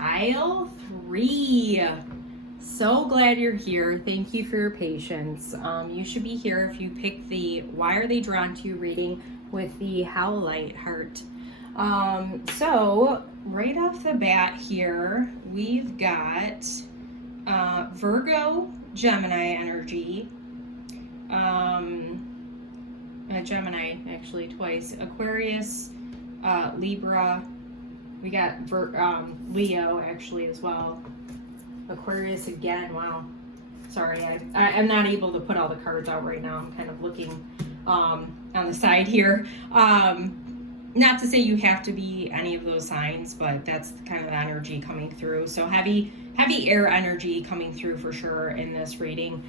Pile 3. So glad you're here. Thank you for your patience. You should be here if you pick the Why Are They Drawn to You reading with the Howlite heart. So right off the bat here, we've got Virgo, Gemini energy, Gemini actually twice, Aquarius, Libra. We got Leo actually as well. Aquarius again. Wow. Sorry, I'm not able to put all the cards out right now. I'm kind of looking on the side here. Not to say you have to be any of those signs, but that's kind of the energy coming through. So heavy air energy coming through for sure in this reading.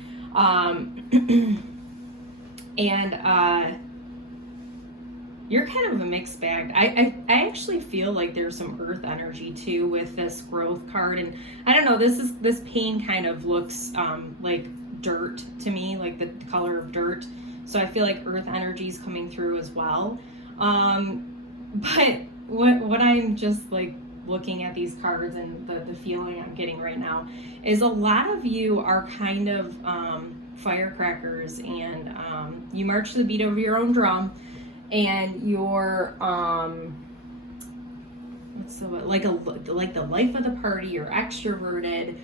You're kind of a mixed bag. I actually feel like there's some earth energy too with this growth card, and I don't know, this pain kind of looks like dirt to me, like the color of dirt. So I feel like earth energy is coming through as well. But what I'm just like looking at these cards and the feeling I'm getting right now is a lot of you are kind of firecrackers, and you march to the beat of your own drum. And you're like the life of the party. You're extroverted.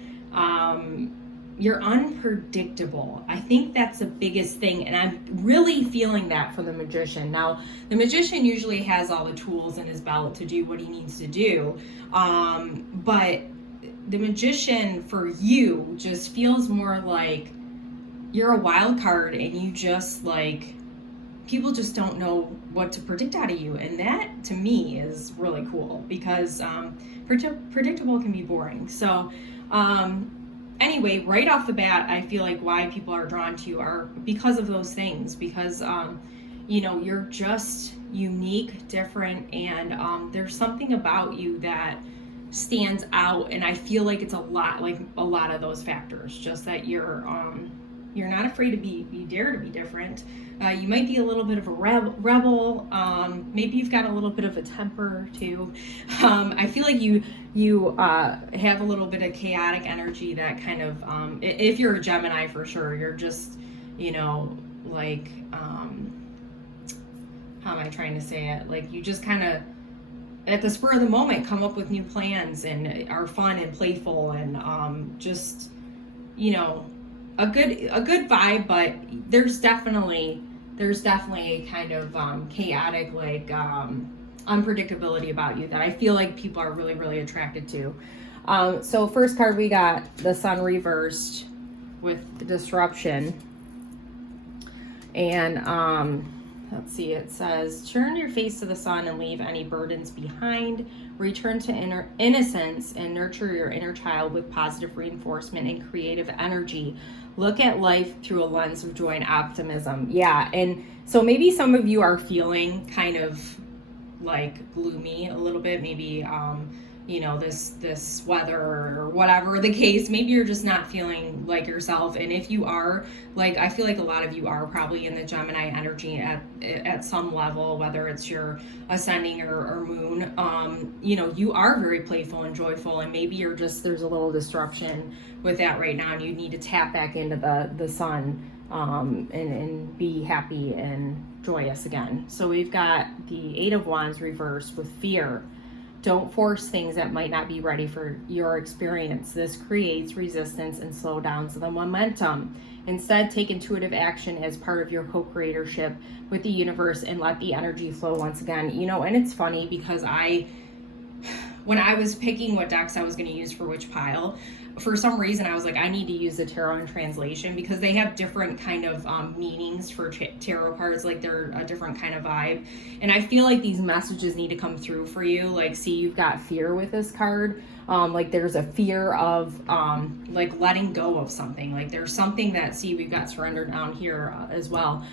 You're unpredictable. I think that's the biggest thing, and I'm really feeling that for the Magician. Now, the Magician usually has all the tools in his belt to do what he needs to do, but the Magician for you just feels more like you're a wild card, and you just like, people just don't know what to predict out of you. And that to me is really cool, because predictable can be boring. So anyway, right off the bat, I feel like why people are drawn to you are because of those things, because you're just unique, different, and there's something about you that stands out. And I feel like it's a lot of those factors, just that you're not afraid to be, you dare to be different. You might be a little bit of a rebel. Maybe you've got a little bit of a temper too. I feel like you have a little bit of chaotic energy that kind of, if you're a Gemini for sure, you're just, like, how am I trying to say it? Like, you just kind of, at the spur of the moment, come up with new plans and are fun and playful and just, a good vibe, but there's definitely a kind of chaotic, like unpredictability about you that I feel like people are really, really attracted to. So first card, we got the Sun reversed with disruption, and let's see, it says, turn your face to the sun and leave any burdens behind. Return to innocence and nurture your inner child with positive reinforcement and creative energy. Look at life through a lens of joy and optimism. Yeah, and so maybe some of you are feeling kind of like gloomy a little bit. Maybe, this weather or whatever the case. Maybe you're just not feeling like yourself. And if you are, like, I feel like a lot of you are probably in the Gemini energy at some level, whether it's your ascending or moon. You are very playful and joyful, and maybe there's a little disruption with that right now, and you need to tap back into the sun and be happy and joyous again. So we've got the Eight of Wands reversed with fear. Don't force things that might not be ready for your experience. This creates resistance and slowdowns the momentum. Instead, take intuitive action as part of your co-creatorship with the universe and let the energy flow once again. And it's funny because when I was picking what decks I was going to use for which pile, for some reason I was like, I need to use the tarot in translation, because they have different kind of meanings for tarot cards. Like, they're a different kind of vibe, and I feel like these messages need to come through for you. Like, see, you've got fear with this card. Like, there's a fear of like letting go of something. Like, there's something that, see, we've got surrender down here as well.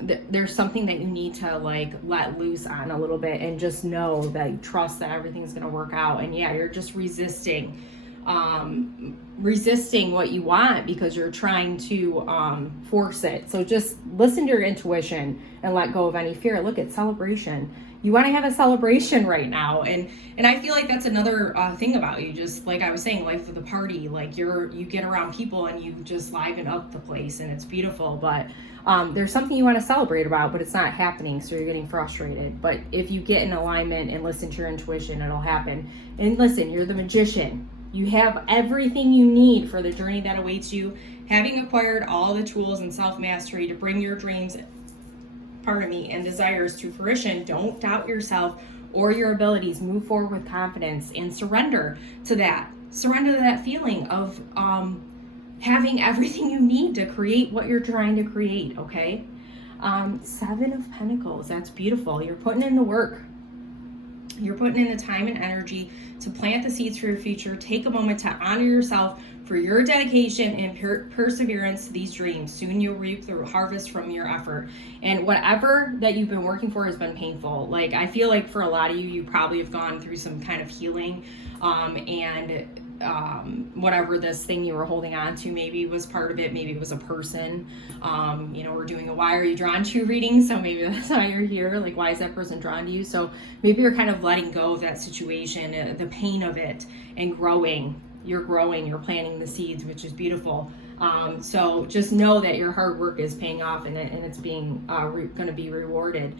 There's something that you need to like let loose on a little bit, and just know that, trust that everything's going to work out. And yeah, you're just resisting what you want because you're trying to force it. So just listen to your intuition and let go of any fear. Look at celebration. You want to have a celebration right now. And I feel like that's another thing about you. Just like I was saying, life of the party, like you get around people and you just liven up the place, and it's beautiful. But there's something you want to celebrate about, but it's not happening, so you're getting frustrated. But if you get in alignment and listen to your intuition, it'll happen. And listen, you're the magician. You have everything you need for the journey that awaits you. Having acquired all the tools and self-mastery to bring your dreams, and desires to fruition, don't doubt yourself or your abilities. Move forward with confidence and surrender to that. Surrender to that feeling of having everything you need to create what you're trying to create, okay? 7 of Pentacles, that's beautiful. You're putting in the work. You're putting in the time and energy to plant the seeds for your future. Take a moment to honor yourself for your dedication and perseverance to these dreams. Soon you'll reap the harvest from your effort. And whatever that you've been working for has been painful. Like, I feel like for a lot of you, you probably have gone through some kind of healing, whatever this thing you were holding on to maybe was part of it. Maybe it was a person. We're doing a why are you drawn to reading, so maybe that's why you're here. Like, why is that person drawn to you? So maybe you're kind of letting go of that situation, the pain of it, and growing. You're growing, you're planting the seeds, which is beautiful. So just know that your hard work is paying off, and it's being going to be rewarded.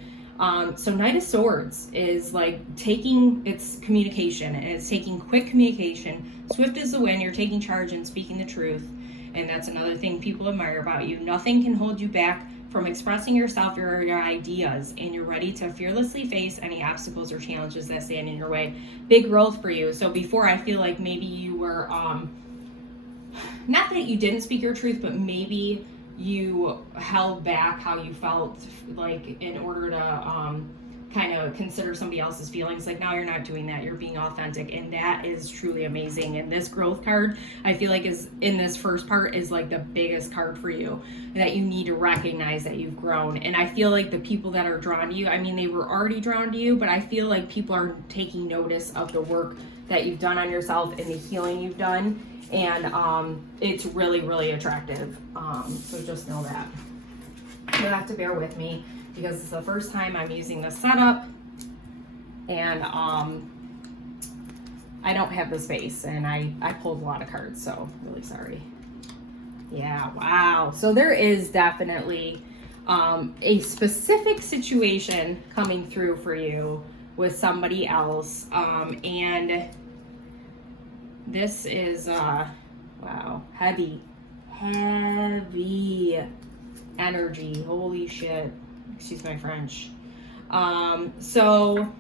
So Knight of Swords is like it's communication, and it's taking quick communication. Swift is the wind. You're taking charge and speaking the truth. And that's another thing people admire about you. Nothing can hold you back from expressing yourself or your ideas, and you're ready to fearlessly face any obstacles or challenges that stand in your way. Big growth for you. So before, I feel like maybe you were, not that you didn't speak your truth, but maybe you held back how you felt, like, in order to kind of consider somebody else's feelings. Like, now you're not doing that. You're being authentic, and that is truly amazing. And this growth card, I feel like, is in this first part is like the biggest card for you, that you need to recognize that you've grown. And I feel like the people that are drawn to you, I mean, they were already drawn to you, but I feel like people are taking notice of the work that you've done on yourself and the healing you've done. And it's really, really attractive. So just know that. You'll have to bear with me, because it's the first time I'm using this setup, and I don't have the space, and I pulled a lot of cards, so really sorry. Yeah, wow. So there is definitely a specific situation coming through for you with somebody else, and this is wow, heavy energy. Holy shit. Excuse my French. So,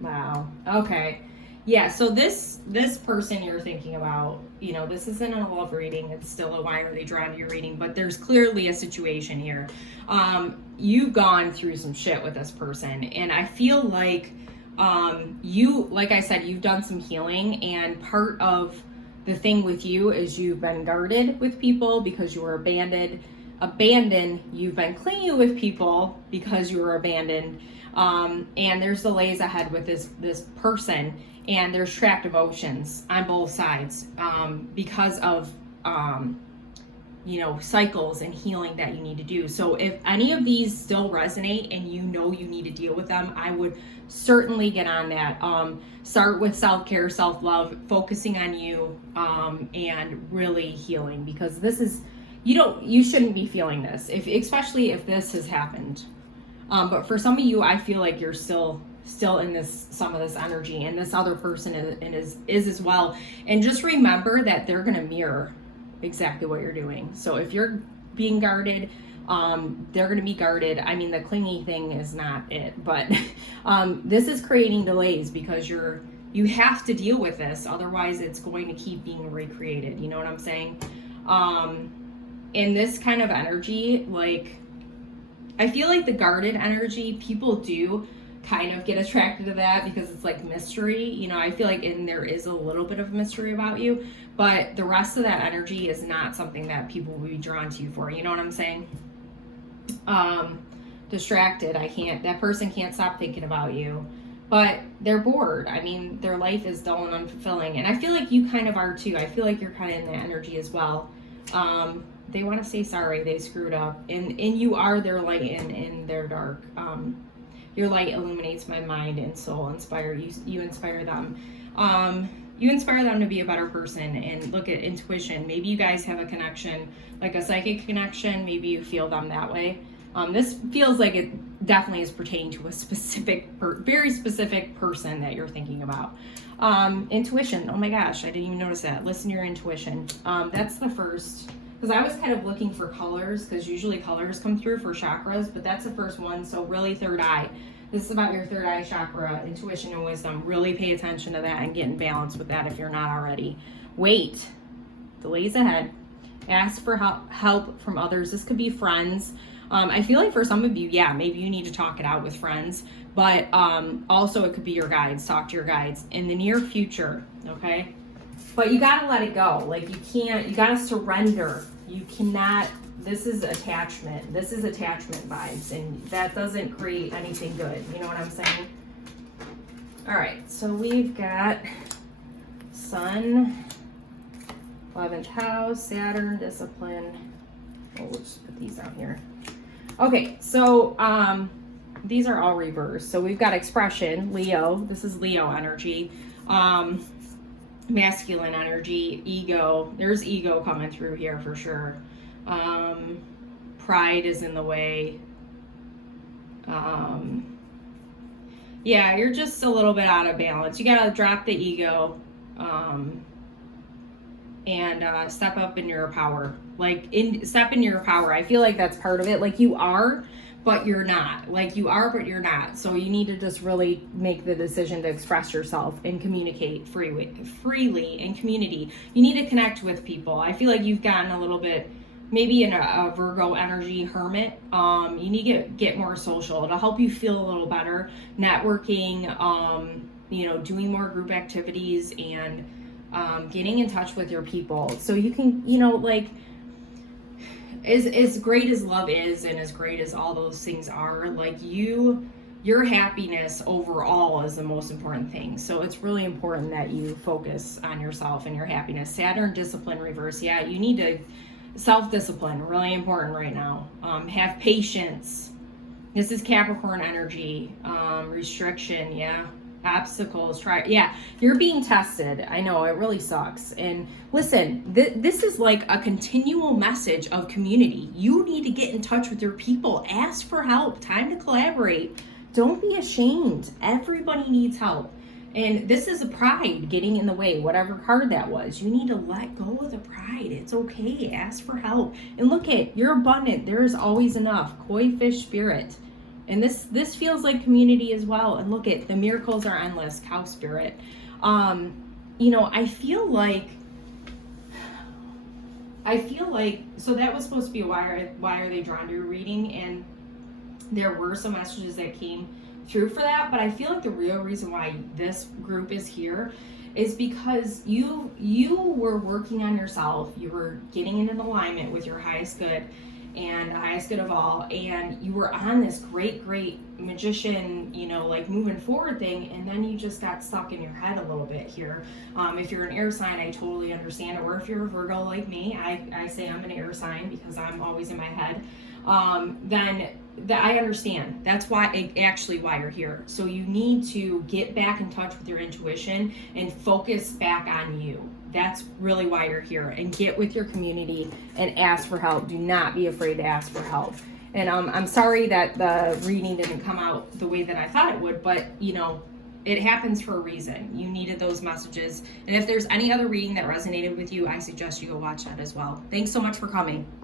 wow. Okay. Yeah, so this person you're thinking about, this isn't a love reading. It's still a why are they drawn to your reading, but there's clearly a situation here. You've gone through some shit with this person, and I feel like like I said, you've done some healing, and part of the thing with you is you've been guarded with people because you were abandoned. You've been clingy with people because you were abandoned, and there's delays ahead with this person, and there's trapped emotions on both sides because of cycles and healing that you need to do. So if any of these still resonate and you need to deal with them, I would certainly get on that. Start with self-care, self-love, focusing on you, and really healing, because this is, you shouldn't be feeling this, especially if this has happened. But for some of you, I feel like you're still in some of this energy, and this other person is as well. And just remember that they're going to mirror exactly what you're doing. So if you're being guarded, they're going to be guarded. I mean, the clingy thing is not it, but this is creating delays because you have to deal with this. Otherwise, it's going to keep being recreated. You know what I'm saying? In this kind of energy, like, I feel like the guarded energy, people do kind of get attracted to that because it's like mystery. I feel like there is a little bit of mystery about you, but the rest of that energy is not something that people will be drawn to you for. You know what I'm saying? Distracted. That person can't stop thinking about you, but they're bored. I mean, their life is dull and unfulfilling. And I feel like you kind of are too. I feel like you're kind of in that energy as well. They want to say sorry, they screwed up, and you are their light in their dark. Your light illuminates my mind and soul. Inspire you. You inspire them. You inspire them to be a better person. And look at intuition. Maybe you guys have a connection, like a psychic connection. Maybe you feel them that way. This feels like it definitely is pertaining to a specific, very specific person that you're thinking about. Intuition. Oh my gosh, I didn't even notice that. Listen to your intuition. That's the first, because I was kind of looking for colors, because usually colors come through for chakras, but that's the first one. So really, third eye. This is about your third eye chakra, intuition and wisdom. Really pay attention to that and get in balance with that if you're not already. Wait. Delays ahead. Ask for help from others. This could be friends. I feel like for some of you, yeah, maybe you need to talk it out with friends, but also it could be your guides. Talk to your guides in the near future, okay? But you gotta let it go. Like you gotta surrender. You cannot, this is attachment. This is attachment vibes, and that doesn't create anything good. You know what I'm saying? All right, so we've got Sun, 11th house, Saturn, discipline. Oh, we'll just put these down here. Okay, so these are all reversed. So we've got expression, Leo. This is Leo energy. Masculine energy, ego. There's ego coming through here for sure. Pride is in the way. Yeah, you're just a little bit out of balance. You gotta drop the ego and step up in your power. Step in your power. I feel like that's part of it. Like you are, but you're not. Like you are, but you're not. So you need to just really make the decision to express yourself and communicate freely in community. You need to connect with people. I feel like you've gotten a little bit, maybe in a Virgo energy hermit. You need to get more social. It'll help you feel a little better. Networking, doing more group activities and getting in touch with your people. So you can, as great as love is and as great as all those things are, like your happiness overall is the most important thing. So it's really important that you focus on yourself and your happiness. Saturn, discipline, reverse. Yeah, you need to self-discipline, really important right now. Have patience. This is Capricorn energy. Restriction, yeah. Obstacles, you're being tested. I know, it really sucks. And listen, this is like a continual message of community. You need to get in touch with your people. Ask for help. Time to collaborate. Don't be ashamed. Everybody needs help. And this is a pride getting in the way, whatever card that was. You need to let go of the pride. It's okay. Ask for help. And look at, you're abundant. There is always enough. Koi fish spirit. And this feels like community as well. And look at, the miracles are endless. Cow spirit. I feel like, so that was supposed to be why are they drawn to your reading? And there were some messages that came through for that, but I feel like the real reason why this group is here is because you were working on yourself. You were getting in an alignment with your highest good and the highest good of all, and you were on this great magician, moving forward thing, and then you just got stuck in your head a little bit here. If you're an air sign, I totally understand, or if you're a Virgo like me, I say I'm an air sign because I'm always in my head, then I understand. That's why you're here. So you need to get back in touch with your intuition and focus back on you. That's really why you're here. And get with your community and ask for help. Do not be afraid to ask for help. And I'm sorry that the reading didn't come out the way that I thought it would, but it happens for a reason. You needed those messages. And if there's any other reading that resonated with you, I suggest you go watch that as well. Thanks so much for coming.